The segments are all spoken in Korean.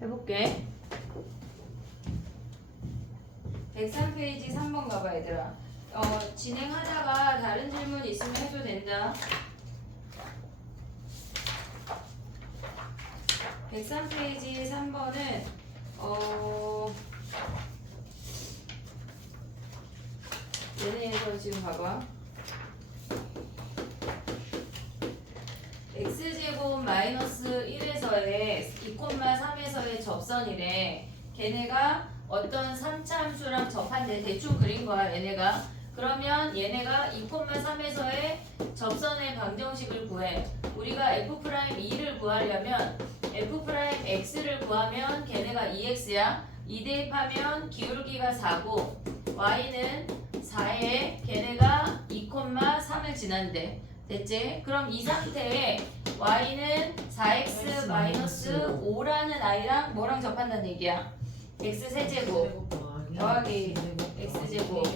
해볼게. 103페이지 3번 가봐 얘들아. 진행하다가 다른 질문 있으면 해도 된다. 103페이지 3번은 얘네에서 지금 봐봐. x제곱 마이너스 1에서의 2,3에서의 접선이래. 걔네가 어떤 3차 함수랑 접한데 대충 그린 거야 얘네가. 그러면 얘네가 2,3에서의 접선의 방정식을 구해. 우리가 f'2를 구하려면 f'x를 구하면 걔네가 2x야. 2 대입하면 기울기가 4고 y는 4에 걔네가 2,3을 지난대. 됐지? 그럼 이 상태에 y는 4x 마이너스 5라는 아이랑 뭐랑 접한다는 얘기야? x 세제곱 더하기 x제곱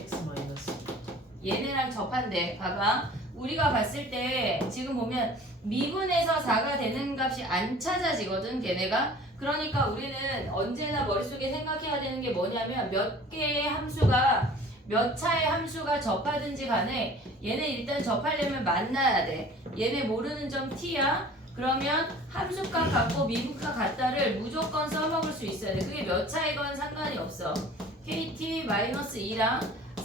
얘네랑 접한대. 봐봐. 우리가 봤을 때 지금 보면 미분에서 4가 되는 값이 안 찾아지거든 걔네가. 그러니까 우리는 언제나 머릿속에 생각해야 되는 게 뭐냐면 몇 개의 함수가 몇 차의 함수가 접하든지 간에 얘네 일단 접하려면 만나야 돼. 얘네 모르는 점 t야. 그러면 함수값 같고 미분값 같다를 무조건 써먹을 수 있어야 돼. 그게 몇 차이건 상관이 없어. kt-2랑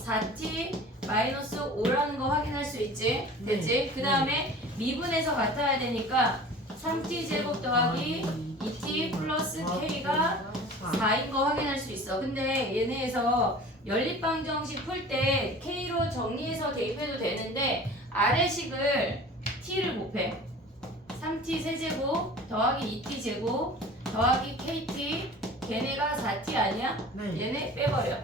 4t-5라는 거 확인할 수 있지? 됐지? 그 다음에 미분에서 같아야 되니까 3t 제곱 더하기 2t 플러스 k가 4인 거 확인할 수 있어. 근데 얘네에서 연립방정식 풀 때 k로 정리해서 대입해도 되는데 아래식을 t를 곱해. 3t 세제곱 더하기 2t 제곱 더하기 kt 걔네가 4t 아니야? 네. 얘네 빼버려.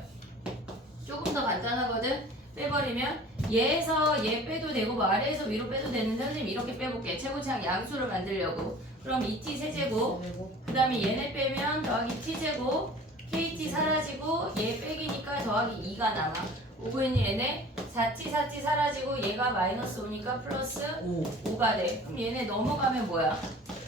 조금 더 간단하거든? 빼버리면 얘에서 얘 빼도 되고 뭐 아래에서 위로 빼도 되는데 선생님 이렇게 빼볼게. 최고차항 양수를 만들려고. 그럼 2t 세제곱 그 다음에 얘네 빼면 더하기 t제곱 kt 사라지고 얘 빼기니까 더하기 2가 남아. 오고 있는 얘네 4t 사라지고 얘가 마이너스 5니까 플러스 5가 돼. 그럼 얘네 넘어가면 뭐야?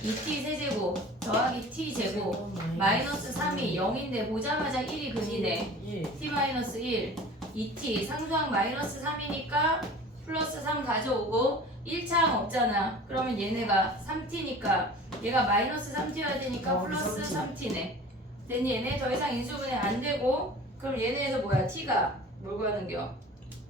2t 세제곱 더하기 t제곱 마이너스 3이 0인데 보자마자 1이 근이네. t 마이너스 1 2t 상수항 마이너스 3이니까 플러스 3 가져오고 1차항 없잖아. 그러면 얘네가 3t니까 얘가 마이너스 3t여야 되니까 플러스 3t네. 됐니? 얘네 더 이상 인수분해 안 되고 그럼 얘네에서 뭐야? t가 뭘 구하는겨?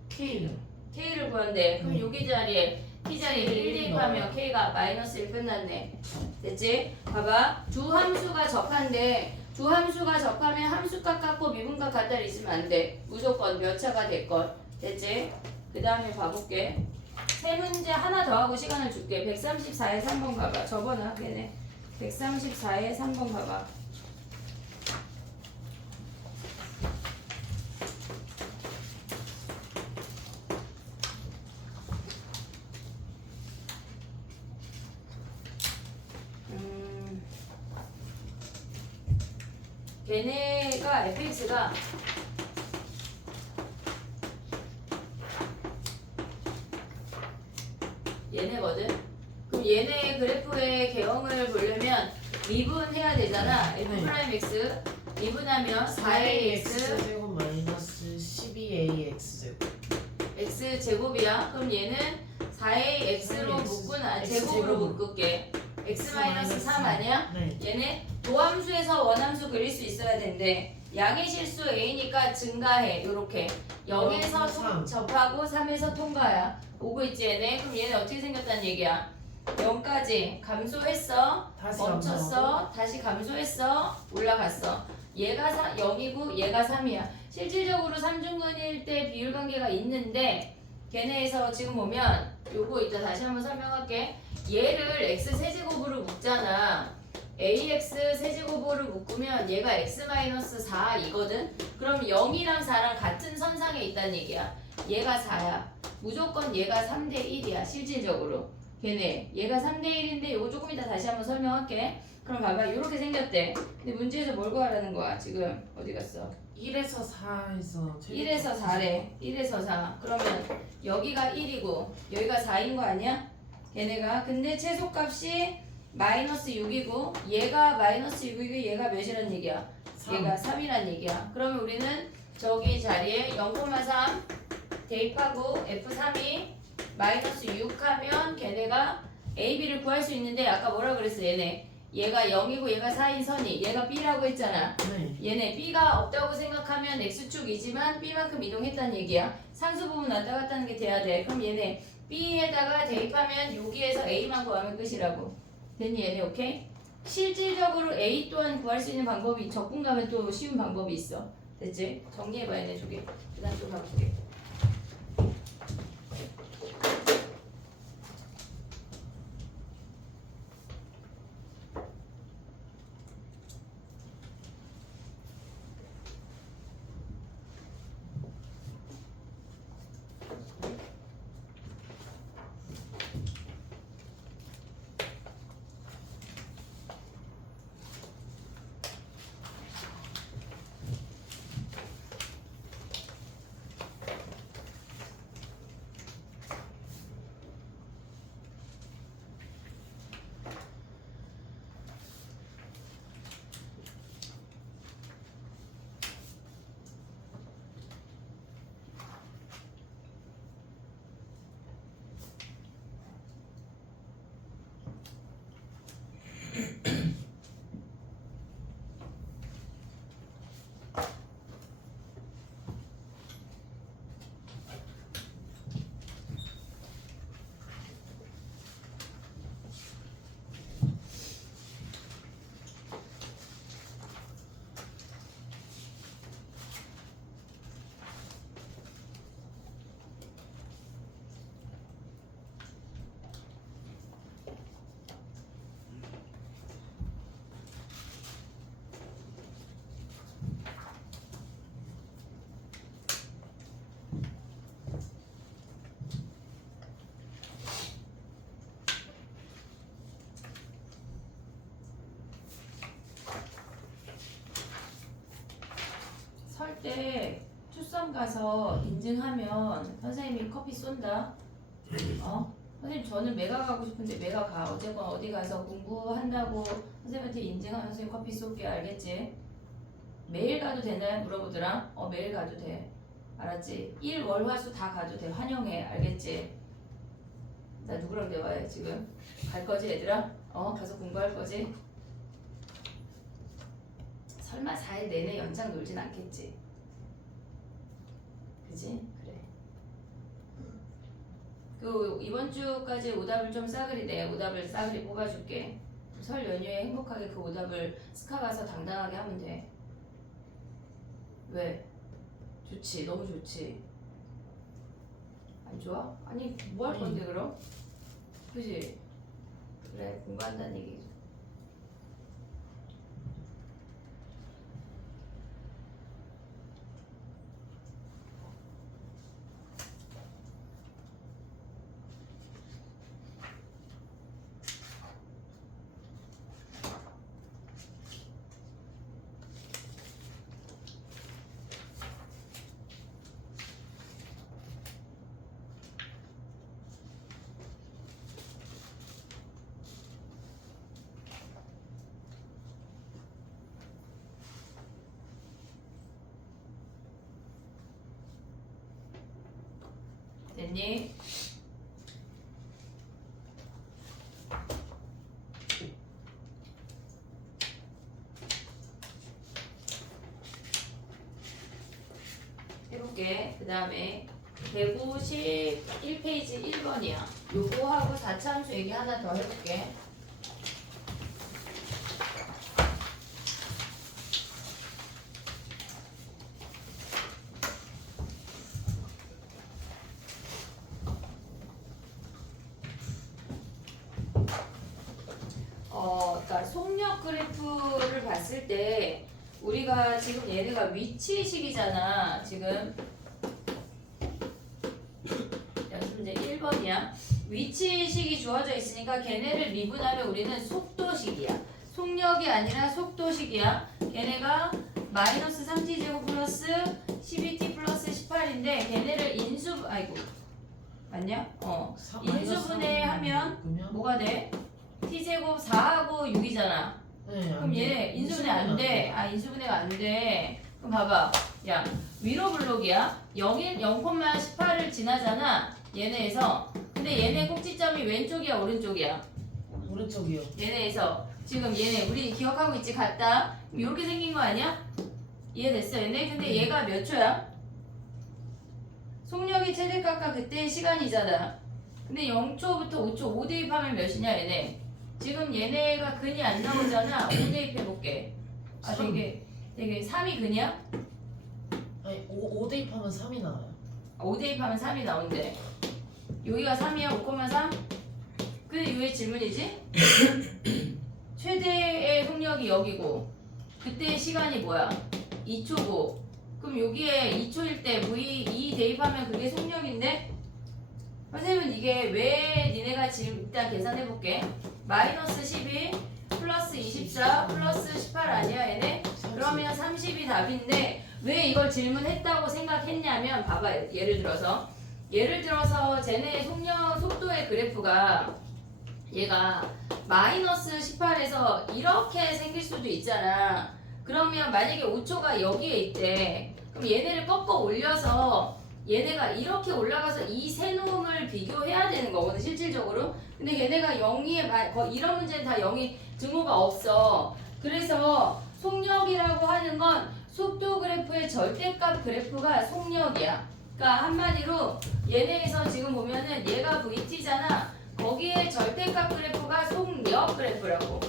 k를 구한대. 그럼 여기 자리에 t 자리에 1 대입하면 k가 마이너스 1 끝났네. 됐지? 봐봐. 두 함수가 접한데 두 함수가 접하면 함수값 같고 미분값 같다를 있으면 안 돼. 무조건 몇 차가 됐건. 됐지? 그 다음에 봐볼게. 세 문제 하나 더 하고 시간을 줄게. 134에 3번 가봐. 저번에 하겠네. 134에 3번 가봐. 걔네가 fx가 얘네거든. 그럼 얘네 그래프의 개형을 보려면 미분해야 되잖아. f'(x) 미분하면 4ax 제곱 마이너스 12ax 제곱 x 제곱이야. 그럼 얘는 4ax로 묶은 제곱으로 묶을게. x 마이너스 3 아니야? 네. 얘네 도함수에서 원함수 그릴 수 있어야 된대. 양의 실수 a니까 증가해. 요렇게 0에서 접하고 3에서 통과야. 오고 있지 얘네? 그럼 얘네 어떻게 생겼다는 얘기야? 0까지 감소했어. 멈췄어. 다시 감소했어. 올라갔어. 얘가 0이고 얘가 3이야. 실질적으로 3중근일 때 비율관계가 있는데 걔네에서 지금 보면 요거 이따 다시 한번 설명할게. 얘를 x 세제곱으로 묶잖아. ax 세제곱으로 묶으면 얘가 x-4 이거든. 그럼 0이랑 4랑 같은 선상에 있다는 얘기야. 얘가 4야. 무조건 얘가 3대 1이야. 실질적으로. 걔네 얘가 3대 1인데 요거 조금 이따 다시 한번 설명할게. 그럼 봐봐. 이렇게 생겼대. 근데 문제에서 뭘 구하라는 거야? 지금 어디 갔어? 1에서 4에서 1에서 4래. 1에서 4. 그러면 여기가 1이고 여기가 4인 거 아니야? 걔네가. 근데 최소값이 마이너스 6이고 얘가 마이너스 6이고 얘가 몇이란 얘기야? 3. 얘가 3이란 얘기야. 그러면 우리는 저기 자리에 0,3 대입하고 F3이 마이너스 6 하면 걔네가 A, B를 구할 수 있는데 아까 뭐라 그랬어 얘네 얘가 0이고 얘가 4인 선이 얘가 B라고 했잖아. 네. 얘네 B가 없다고 생각하면 X축이지만 B만큼 이동했다는 얘기야. 상수 부분 왔다 갔다 하는 게 돼야 돼. 그럼 얘네 B에다가 대입하면 여기에서 A만 구하면 끝이라고. 됐니 얘네 오케이? 실질적으로 A 또한 구할 수 있는 방법이 적분 가면 또 쉬운 방법이 있어. 됐지? 정리해봐 얘네 쪽에. 그 다음 또 가볼게. 설 때 투썸 가서 인증하면 선생님이 커피 쏜다. 선생님 저는 메가 가고 싶은데 메가 가. 어쨌건 어디 가서 공부한다고 선생님한테 인증하면 선생님 커피 쏠게. 알겠지? 매일 가도 되나요? 물어보더라. 매일 가도 돼. 알았지? 일, 월, 화, 수 다 가도 돼. 환영해. 알겠지? 나 누구랑 대화해 지금? 갈 거지 얘들아? 가서 공부할 거지? 설마 4일 내내 연장 놀진 않겠지? 그지? 그래. 그 이번 주까지 오답을 좀 싸그리 내. 오답을 싸그리 뽑아줄게. 설 연휴에 행복하게 그 오답을 스카 가서 당당하게 하면 돼. 왜? 좋지. 너무 좋지. 안 좋아? 아니 뭐 할 건데 그럼? 그지? 그래 공부한다는 얘기지. 됐니? 해볼게. 그 다음에 151페이지 1번이야. 요거하고 4차함수 얘기 하나 더 해볼게. 그러니까 속력 그래프를 봤을 때 우리가 지금 얘네가 위치식이잖아. 지금 연습 문제 1번이야. 위치식이 주어져 있으니까 걔네를 미분하면 우리는 속도식이야. 속력이 아니라 속도식이야. 걔네가 마이너스 3t제곱 플러스 12t 플러스 18인데 걔네를 맞냐? 인수분해하면 뭐가 돼? t제곱 4하고 6이잖아. 네, 그럼 얘 인수분해 안 돼. 아, 인수분해가 안 돼. 그럼 봐봐. 야, 위로 블록이야. 0,18을 지나잖아. 얘네에서. 근데 얘네 꼭지점이 왼쪽이야, 오른쪽이야? 오른쪽이요. 얘네에서. 지금 얘네, 우리 기억하고 있지? 같다. 이렇게 생긴 거 아니야? 이해됐어, 얘네? 근데 얘가 몇 초야? 속력이 최대값과 그때의 시간이잖아. 근데 0초부터 5초, 5 대입하면 몇이냐, 얘네? 지금 얘네가 근이 안 나오잖아. 5 대입해볼게. 아, 되게 3이 근이야? 아니 5 대입하면 3이 나와요. 5 대입하면 3이 나온대. 여기가 3이야? 5,3? 그게 왜 질문이지? 최대의 속력이 여기고 그때의 시간이 뭐야? 2초고. 그럼 여기에 2초일 때 V2 대입하면 그게 속력인데? 선생님은 이게 왜 니네가 지금 일단 계산해볼게. 마이너스 12 플러스 24 플러스 18 아니야 얘네? 그러면 30이 답인데 왜 이걸 질문했다고 생각했냐면 봐봐. 예를 들어서 쟤네 속도의 그래프가 얘가 마이너스 18에서 이렇게 생길 수도 있잖아. 그러면 만약에 5초가 여기에 있대. 그럼 얘네를 꺾어 올려서 얘네가 이렇게 올라가서 이 세 놈을 비교해야 되는 거거든 실질적으로. 근데 얘네가 0이 이런 문제는 다 0이 증오가 없어. 그래서 속력이라고 하는 건 속도 그래프의 절대값 그래프가 속력이야. 그러니까 한마디로 얘네에서 지금 보면은 얘가 VT잖아. 거기에 절대값 그래프가 속력 그래프라고.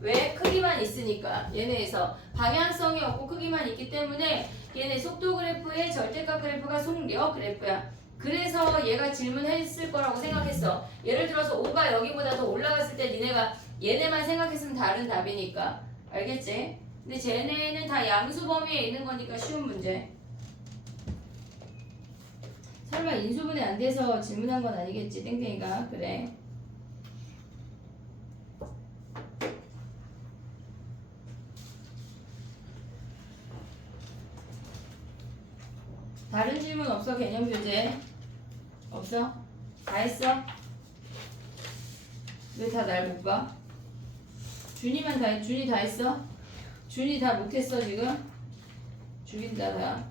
왜? 크기만 있으니까. 얘네에서 방향성이 없고 크기만 있기 때문에 얘네 속도 그래프의 절대값 그래프가 속력 그래프야. 그래서 얘가 질문했을 거라고 생각했어. 예를 들어서 5가 여기보다 더 올라갔을 때 니네가 얘네만 생각했으면 다른 답이니까. 알겠지? 근데 쟤네는 다 양수 범위에 있는 거니까 쉬운 문제. 설마 인수분해 안 돼서 질문한 건 아니겠지, 땡땡이가. 그래. 다른 질문 없어? 개념 교재 없어? 다 했어? 왜 다 날 못 봐? 준이 다 했어? 준이 다 못했어 지금? 죽인다 다.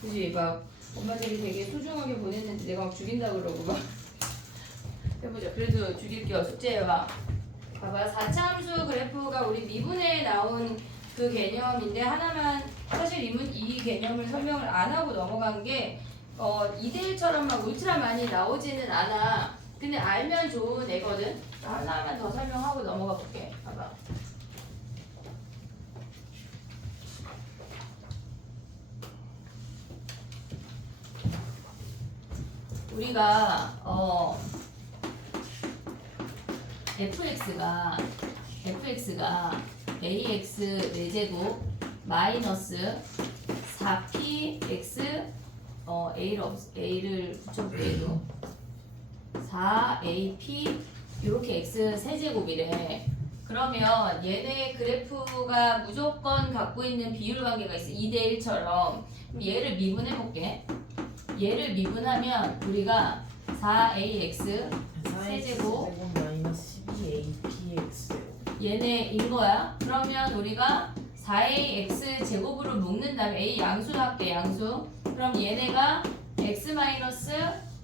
그지? 막 엄마들이 되게 소중하게 보냈는데 내가 막 죽인다 그러고 막 해보자. 그래도 죽일게요. 숙제해봐. 봐봐. 4차 함수 그래프가 우리 미분에 나온 그 개념인데 하나만 사실 이 개념을 설명을 안 하고 넘어간 게 2대1처럼 막 울트라 많이 나오지는 않아. 근데 알면 좋은 애거든. 하나만 더 설명하고 넘어가 볼게. 봐봐. 우리가 fx가 ax 4제곱 마이너스 4px a를 붙여볼게요. 4ap 이렇게 x 세제곱이래. 그러면 얘네 그래프가 무조건 갖고 있는 비율 관계가 있어. 2대1처럼. 얘를 미분해볼게. 얘를 미분하면 우리가 4ax 세제곱 마이너스 12apx 얘네인 거야. 그러면 우리가 4ax 제곱으로 묶는 다음에 a 양수 할게. 양수. 그럼 얘네가 x 마이너스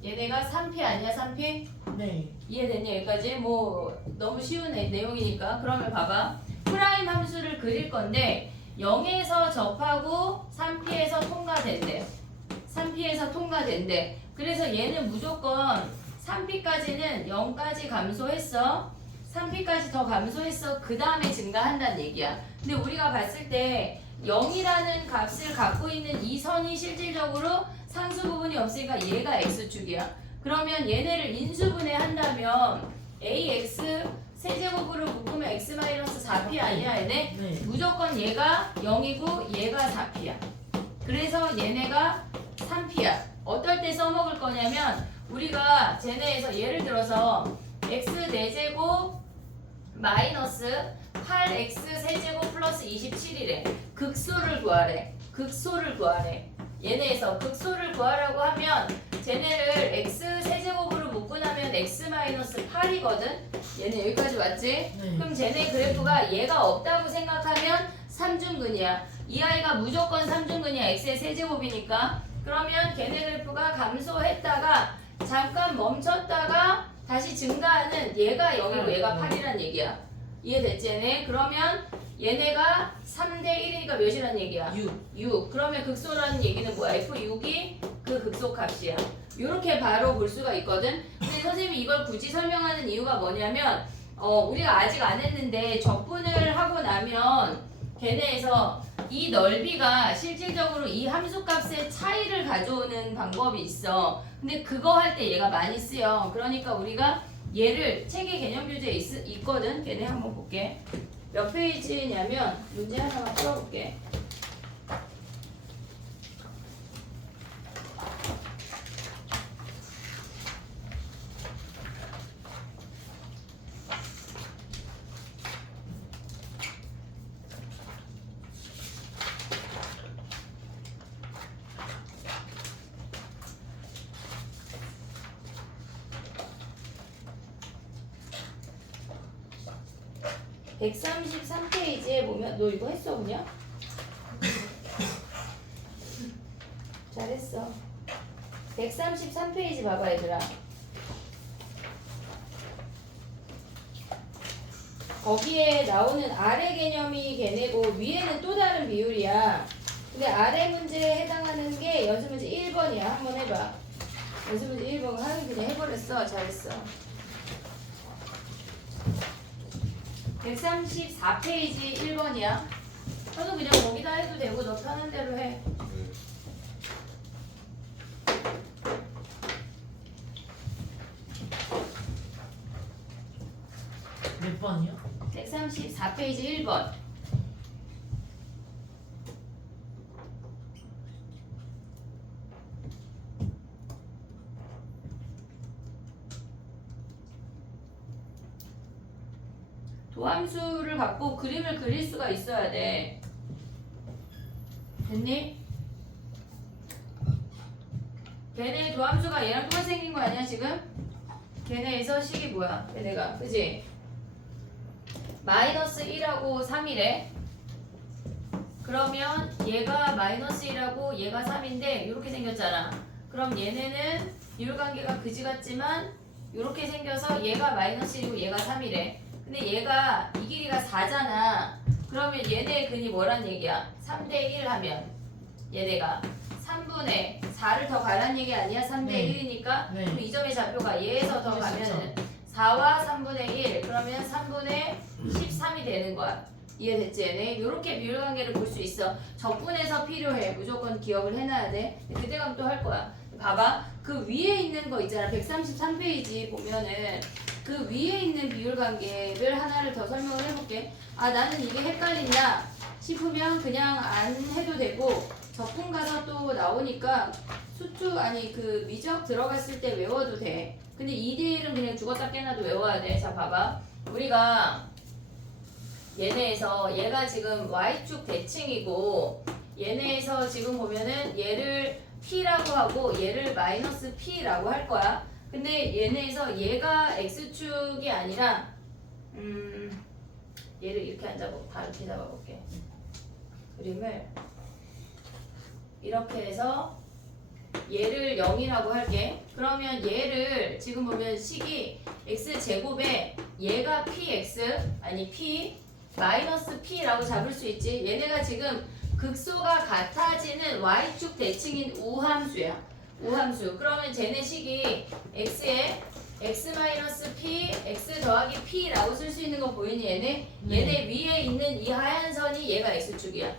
얘네가 3p 아니야? 3p? 네. 이해됐냐? 여기까지? 뭐 너무 쉬운 내용이니까. 그러면 봐봐. 프라임 함수를 그릴 건데 0에서 접하고 3p에서 통과된대. 3p에서 통과된대. 그래서 얘는 무조건 3p까지는 0까지 감소했어. 3p까지 더 감소했어. 그 다음에 증가한다는 얘기야. 근데 우리가 봤을 때 0이라는 값을 갖고 있는 이 선이 실질적으로 상수 부분이 없으니까 얘가 x축이야. 그러면 얘네를 인수분해 한다면 ax 세제곱으로 묶으면 x-4p 아니야 얘네? 네. 무조건 얘가 0이고 얘가 4p야. 그래서 얘네가 3p야. 어떨 때 써먹을 거냐면 우리가 쟤네에서 예를 들어서 x 4제곱 마이너스 8x 세제곱 플러스 27이래. 극소를 구하래. 극소를 구하래. 얘네에서 극소를 구하라고 하면 쟤네를 x 세제곱으로 묶고 미분하면 x-8이거든. 얘는 여기까지 왔지? 네. 그럼 쟤네 그래프가 얘가 없다고 생각하면 삼중근이야. 이 아이가 무조건 삼중근이야. x의 세제곱이니까. 그러면 걔네 그래프가 감소했다가 잠깐 멈췄다가 다시 증가하는 얘가 0이고 얘가 8이란 얘기야. 이해됐지 얘네? 그러면 얘네가 3대 1이니까 몇이란 얘기야? 6. 그러면 극소라는 얘기는 뭐야? F6이 그 극소값이야. 이렇게 바로 볼 수가 있거든. 근데 선생님이 이걸 굳이 설명하는 이유가 뭐냐면 우리가 아직 안 했는데 적분을 하고 나면 걔네에서 이 넓이가 실질적으로 이 함수값의 차이를 가져오는 방법이 있어. 근데 그거 할 때 얘가 많이 쓰여. 그러니까 우리가 얘를 책의 개념 교재에 있거든. 걔네 한번 볼게. 몇 페이지냐면 문제 하나만 풀어볼게. (133페이지에) 보면 너 이거 했어 그냥? 잘했어. 133페이지 봐봐 얘들아. 거기에 나오는 아래 개념이 걔네고 위에는 또 다른 비율이야. 근데 아래 문제에 해당하는 게 연습 문제 1번이야. 한번 해봐. 연습 문제 1번 하긴 그냥 해버렸어. 잘했어. 134페이지 1번이야. 너도 그냥 거기다 해도 되고 너 편한 대로 해. 몇 번이요? 134페이지 1번. 도함수를 갖고 그림을 그릴 수가 있어야 돼. 됐니? 걔네 도함수가 얘랑 똑같이 생긴 거 아니야 지금? 걔네에서 식이 뭐야? 걔네가 그지? 마이너스 1하고 3이래. 그러면 얘가 마이너스 1하고 얘가 3인데 이렇게 생겼잖아. 그럼 얘네는 비율관계가 그지 같지만 이렇게 생겨서 얘가 마이너스 1이고 얘가 3이래. 근데 얘가 이 길이가 4잖아. 그러면 얘네 근이 뭐란 얘기야? 3대 1 하면 얘네가 3분의 4를 더 가란 얘기 아니야? 3대 네. 1이니까 네. 그럼 이 점의 좌표가 얘에서 더 가면은 4와 3분의 1 그러면 3분의 13이 되는 거야. 이해됐지 얘네? 이렇게 비율관계를 볼 수 있어. 적분해서 필요해. 무조건 기억을 해놔야 돼. 그때 가면 또 할 거야. 봐봐. 그 위에 있는 거 있잖아. 133페이지 보면은 그 위에 있는 비율관계를 하나를 더 설명을 해볼게. 아 나는 이게 헷갈린다 싶으면 그냥 안 해도 되고 적분 가서 또 나오니까 수투 아니 그 미적 들어갔을 때 외워도 돼. 근데 2대1은 그냥 죽었다 깨나도 외워야 돼. 자 봐봐. 우리가 얘네에서 얘가 지금 y축 대칭이고 얘네에서 지금 보면은 얘를 p라고 하고 얘를 마이너스 p라고 할 거야. 근데 얘네에서 얘가 x축이 아니라 얘를 이렇게 안 잡고 다 이렇게 잡아볼게. 그림을 이렇게 해서 얘를 0이라고 할게. 그러면 얘를 지금 보면 식이 x제곱에 얘가 px 아니 p 마이너스 p라고 잡을 수 있지. 얘네가 지금 극소가 같아지는 y축 대칭인 우함수야. 우함수. 그러면 쟤네 식이 x에 x-p, x 더하기 p라고 쓸 수 있는 거 보이니 얘네? 네. 얘네 위에 있는 이 하얀 선이 얘가 x축이야.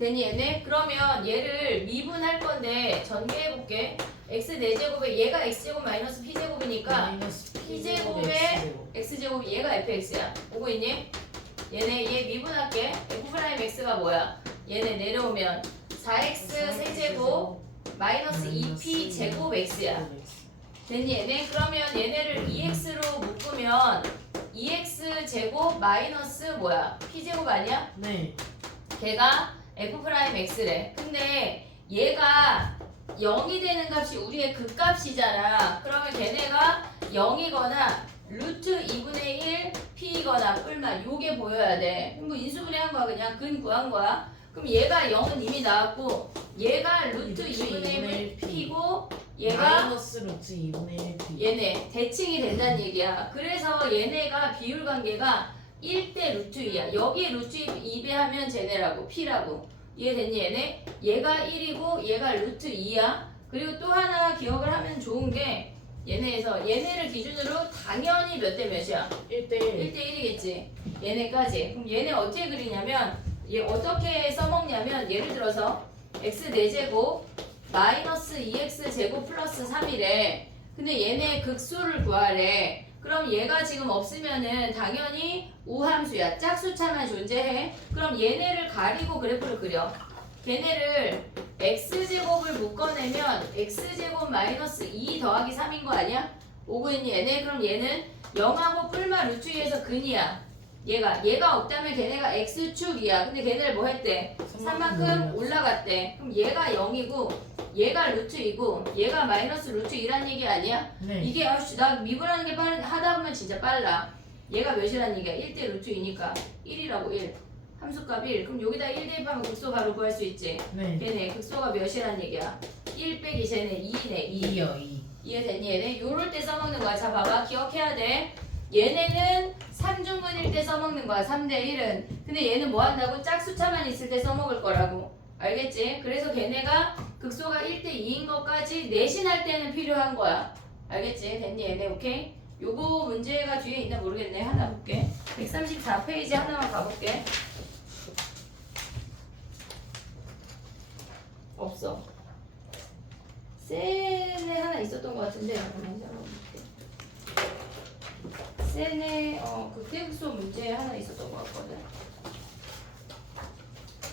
되니 얘네? 그러면 얘를 미분할 건데 전개해볼게. x 4제곱에 얘가 x제곱 마이너스 p제곱이니까 마이너스 p제곱에 x제곱이 얘가 fx야. 보고 있니? 얘네 얘 미분할게. f'x가 뭐야? 얘네 내려오면 4x 세제곱 마이너스 2p 제곱 x야. 됐니 얘네? 그러면 얘네를 2x로 묶으면 2x 제곱 마이너스 뭐야? p 제곱 아니야? 네. 걔가 f'x래. 근데 얘가 0이 되는 값이 우리의 극값이잖아. 그러면 걔네가 0이거나 루트 2분의 1 p이거나 뿔만 요게 보여야 돼. 뭐 인수분해한 거야. 그냥 근 구한 거야. 그럼 얘가 0은 이미 나왔고 얘가 루트 2분의 1 p고 얘가 마이너스 루트 2분의 1 p. 얘네 대칭이 된다는 얘기야. 그래서 얘네가 비율 관계가 1대 루트 2야. 여기에 루트 2배 하면 쟤네라고 p라고. 이해됐니 얘네? 얘가 1이고 얘가 루트 2야. 그리고 또 하나 기억을 하면 좋은 게 얘네에서 얘네를 기준으로 당연히 몇 대 몇이야? 1대 1대 1. 1이겠지. 얘네까지. 그럼 얘네 어떻게 그리냐면 얘 어떻게 써먹냐면 예를 들어서 x 4제곱 마이너스 2x 제곱 플러스 3이래. 근데 얘네 극수를 구하래. 그럼 얘가 지금 없으면은 당연히 우함수야. 짝수차만 존재해. 그럼 얘네를 가리고 그래프를 그려. 걔네를 x제곱을 묶어내면 x제곱 마이너스 2 더하기 3인 거 아니야? 오고 있니 얘네? 그럼 얘는 0하고 뿔마 루트 2에서 근이야. 얘가 없다면 걔네가 x축이야. 근데 걔네를 뭐 했대? 3만큼 올라갔대. 그럼 얘가 0이고 얘가 루트 2고 얘가 마이너스 루트 2란 얘기 아니야? 네. 이게 아씨 나 미분하는 게 하다 보면 진짜 빨라. 얘가 몇이란 얘기야? 1대 루트 2니까 1이라고 1. 함수값 1. 그럼 여기다 1 대입하면 극소 바로 구할 수 있지. 네. 걔네 극소가 몇이란 얘기야? 1 빼기 쟤네 2네 2. 2요 2. 이해됐니 얘네? 요럴 때 써먹는 거야. 자 봐봐 기억해야 돼. 얘네는 3중근일 때 써먹는 거야. 3대 1은. 근데 얘는 뭐 한다고? 짝수차만 있을 때 써먹을 거라고. 알겠지? 그래서 걔네가 극소가 1대 2인 것까지 내신할 때는 필요한 거야. 알겠지? 됐니 얘네? 오케이? 요거 문제가 뒤에 있나 모르겠네. 하나 볼게. 134페이지 하나만 가볼게. 없어. 셀에 하나 있었던 것 같은데 잠깐만 볼게. 셀에 극대극소 문제 하나 있었던 것 같거든.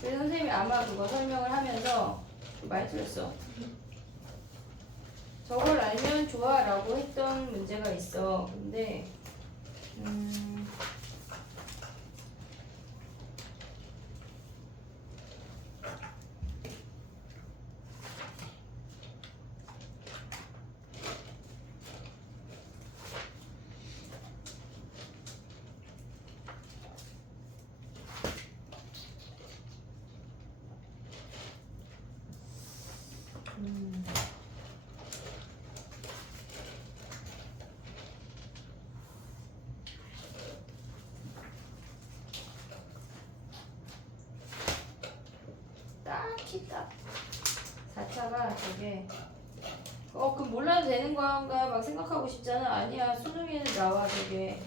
그래서 선생님이 아마 그거 설명을 하면서 많이 틀렸어. 저걸 알면 좋아라고 했던 문제가 있어. 근데 딱히 딱 4차가 저게 그럼 몰라도 되는 건가 막 생각하고 싶잖아. 아니야. 수능에는 나와. 저게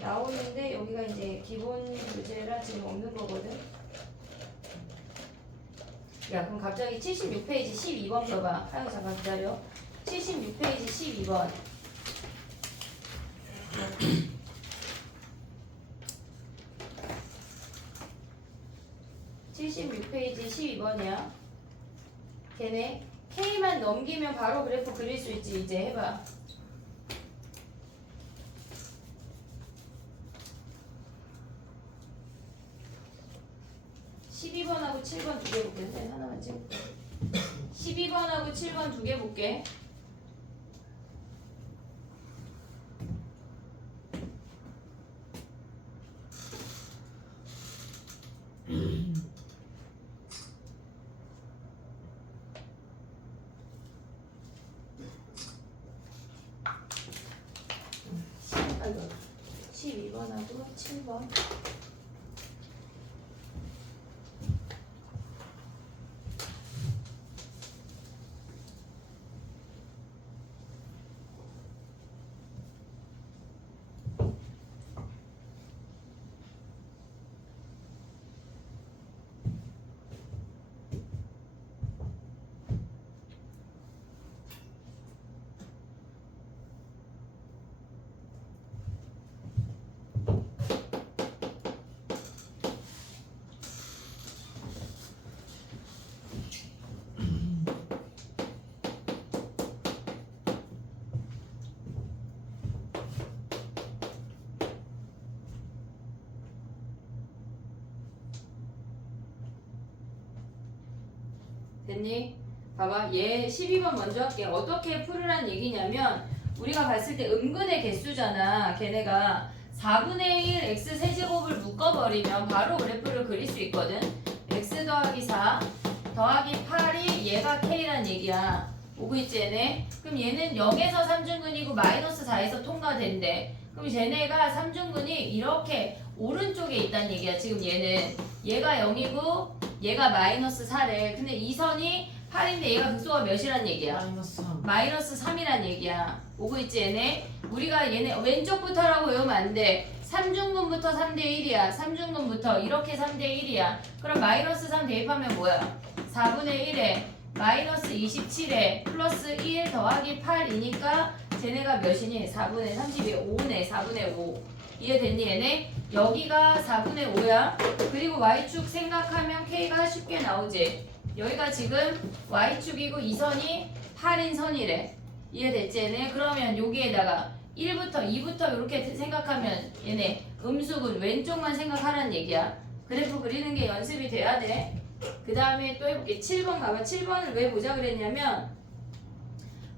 나오는데 여기가 이제 기본 교재라 지금 없는 거거든. 야 그럼 갑자기 76페이지 12번 써봐. 하영 잠깐 기다려. 76페이지 12번. 76페이지 12번이야. 걔네 K만 넘기면 바로 그래프 그릴 수 있지. 이제 해봐. (12번하고) 7번 두 개 볼게. 선생님 하나만 찍을게. 12번하고 7번 두 개 볼게. 아이고 12번하고 7번. 됐니? 봐봐. 얘 12번 먼저 할게. 어떻게 풀으란 얘기냐면 우리가 봤을 때 음근의 개수잖아. 걔네가 4분의 1 x 세제곱을 묶어버리면 바로 그래프를 그릴 수 있거든. x 더하기 4 더하기 8이 얘가 k란 얘기야. 오고 있지 얘네? 그럼 얘는 0에서 3중근이고 마이너스 4에서 통과된대. 그럼 쟤네가 3중근이 이렇게 오른쪽에 있다는 얘기야. 지금 얘는 얘가 0이고 얘가 마이너스 4래. 근데 이 선이 8인데 얘가 극소가 몇이란 얘기야? 마이너스 3. 마이너스 3이란 얘기야. 오고 있지 얘네? 우리가 얘네 왼쪽부터라고 외우면 안 돼. 3중근부터 3대 1이야. 3중근부터 이렇게 3대 1이야. 그럼 마이너스 3 대입하면 뭐야? 4분의 1에 마이너스 27에 플러스 1 더하기 8이니까 쟤네가 몇이니? 4분의 32, 5네. 4분의 5. 이해됐니 얘네? 여기가 4분의 5야. 그리고 y축 생각하면 k가 쉽게 나오지. 여기가 지금 y축이고 이 선이 8인 선이래. 이해됐지 얘네? 그러면 여기에다가 1부터 2부터 이렇게 생각하면 얘네 음수분 왼쪽만 생각하라는 얘기야. 그래프 그리는 게 연습이 돼야 돼. 그 다음에 또 해볼게. 7번 가봐. 7번을 왜 보자 그랬냐면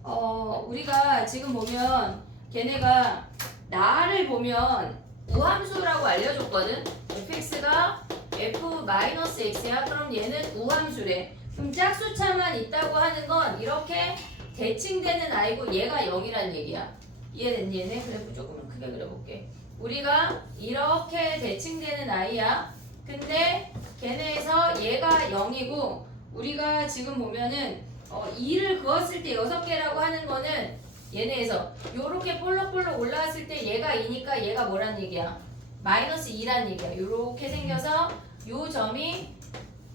우리가 지금 보면 걔네가 나를 보면 우함수라고 알려줬거든. fx가 f-x야. 그럼 얘는 우함수래. 그럼 짝수차만 있다고 하는 건 이렇게 대칭되는 아이고 얘가 0이란 얘기야. 이해됐니 얘네? 그래프 조금만 크게 그려볼게. 우리가 이렇게 대칭되는 아이야. 근데 걔네에서 얘가 0이고 우리가 지금 보면은 2를 그었을 때 6개라고 하는 거는 얘네에서 요렇게 볼록볼록 올라왔을 때 얘가 2니까 얘가 뭐란 얘기야? 마이너스 2란 얘기야. 요렇게 생겨서 요 점이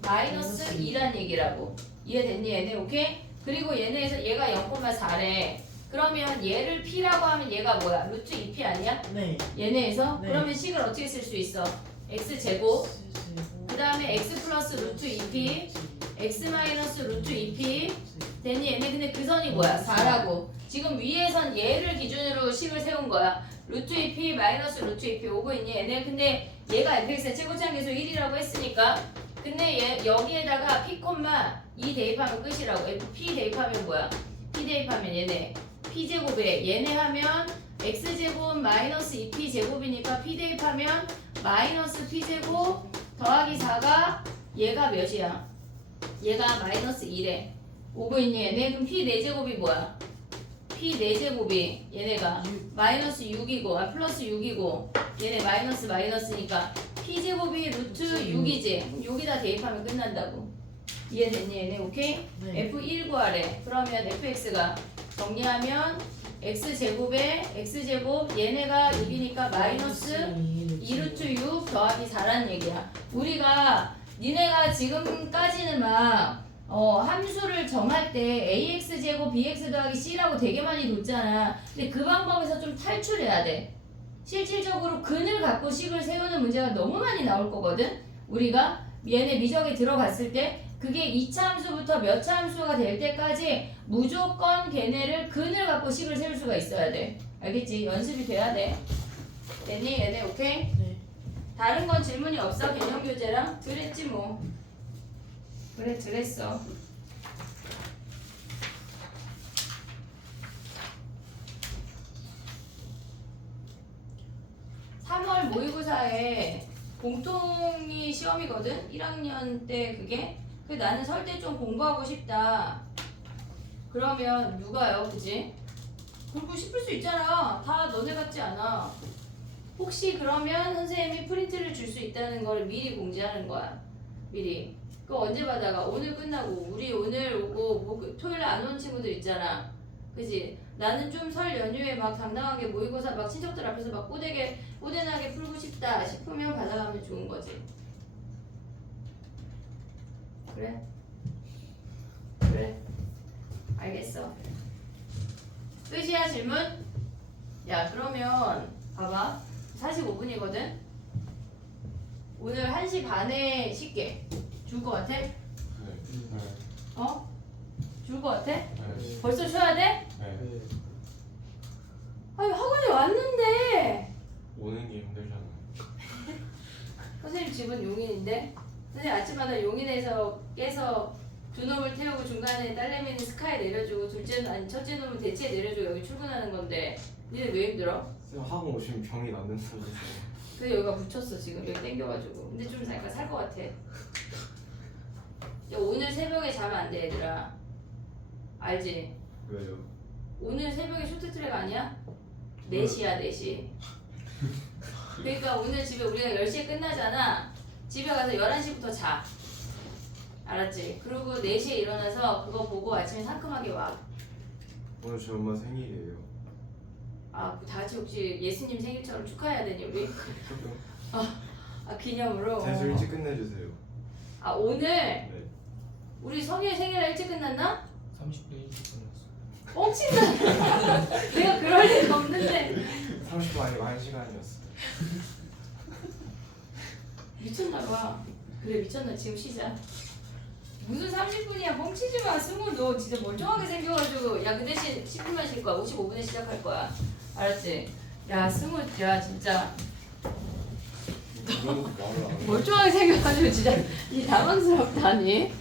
마이너스 2란 얘기라고. 이해됐니 얘네? 오케이? 그리고 얘네에서 얘가 0,4래. 그러면 얘를 p라고 하면 얘가 뭐야? 루트 2p 아니야? 네. 얘네에서? 네. 그러면 식을 어떻게 쓸 수 있어? x제곱 그 다음에 x 플러스 루트 2p x 마이너스 루트 2p 됐니 얘네? 근데 그 선이 뭐야? 4라고. 지금 위에선 얘를 기준으로 식을 세운 거야. 루트 2p 마이너스 루트 2p 오고 있니 얘네? 근데 얘가 fx의 최고차항계수 1이라고 했으니까 근데 얘 여기에다가 p, 2 대입하면 끝이라고. fp 대입하면 뭐야? p 대입하면 얘네 p제곱에 얘네 하면 x제곱 마이너스 2p 제곱이니까 p 대입하면 마이너스 p제곱 더하기 4가 얘가 몇이야? 얘가 마이너스 2래. 오고 있니 얘네? 그럼 p 4제곱이 뭐야? p 4제곱이 얘네가 마이너스 6이고 플러스 6이고 얘네 마이너스니까 p제곱이 루트 6이지. 여기다 대입하면 끝난다고. 이해됐니 얘네? 오케이? 네. f1 구하래. 그러면 fx가 정리하면 x제곱에 x제곱 얘네가 6이니까 마이너스 2루트 6 더하기 4란 얘기야. 우리가 니네가 지금까지는 막 함수를 정할 때 ax제곱 bx 더하기 c라고 되게 많이 뒀잖아. 근데 그 방법에서 좀 탈출해야 돼. 실질적으로 근을 갖고 식을 세우는 문제가 너무 많이 나올 거거든. 우리가 얘네 미적에 들어갔을 때 그게 2차 함수부터 몇 차 함수가 될 때까지 무조건 걔네를 근을 갖고 식을 세울 수가 있어야 돼. 알겠지? 연습이 돼야 돼. 됐니? 얘네 오케이? 네. 다른 건 질문이 없어? 개념 교재랑? 그랬지 뭐. 그래 그랬어. 모의고사에 공통이 시험이거든? 1학년 때 그게? 나는 설때 좀 공부하고 싶다. 그러면 누가요? 그지? 공부 싶을 수 있잖아. 다 너네 같지 않아. 혹시 그러면 선생님이 프린트를 줄 수 있다는 걸 미리 공지하는 거야. 미리. 그거 언제 받아가? 오늘 끝나고. 우리 오늘 오고 토요일에 안 온 친구들 있잖아. 그지? 나는 좀 설 연휴에 막 당당하게 모의고사 막 친척들 앞에서 막 꼬대나게 풀고 싶다 싶으면 받아가면 좋은 거지. 그래? 그래. 알겠어. 끝이야 질문? 야 그러면 봐봐. 45분이거든? 오늘 1시 반에 쉴게. 줄 거 같아? 네. 어? 줄 거 같아? 네. 벌써 쉬어야 돼? 네. 아니 학원에 왔는데. 오는 게 힘들잖아요. 선생님 집은 용인인데 선생님 아침마다 용인에서 깨서 두 놈을 태우고 중간에 딸내미는 스카에 내려주고 첫째 놈은 대치에 내려주고 여기 출근하는 건데 니네 왜 힘들어? 쌤 학원 오시면 병이 낫는다면서요. 그래서 여기가 붙였어 지금 여기 땡겨가지고 근데 좀 약간 살 것 같아. 야, 오늘 새벽에 자면 안 돼 얘들아. 알지? 왜요? 오늘 새벽에 쇼트트랙 아니야? 4시야 4시. 그러니까 오늘 집에 우리가 10시에 끝나잖아. 집에 가서 11시부터 자. 알았지? 그리고 4시에 일어나서 그거 보고 아침에 상큼하게 와. 오늘 저희 엄마 생일이에요. 아, 다 같이 혹시 예수님 생일처럼 축하해야 되니 우리? 아 기념으로? 제주 일찍 끝내주세요. 아 오늘 네. 우리 성유의 생일날 일찍 끝났나? 30분 일찍 끝났어. 뻥친다. 내가 그럴 리가 없는데 30분 아니고 1시간이었어요. 미쳤나봐. 그래 미쳤나 지금 쉬자. 무슨 30분이야 뻥치지 마. 승우 너 진짜 멀쩡하게 생겨가지고 야 그 대신 10분만 쉴 거야. 55분에 시작할 거야. 알았지? 야 승우 야 진짜 이런 말을 안 해. 멀쩡하게 생겨가지고 진짜 이 당황스럽다니.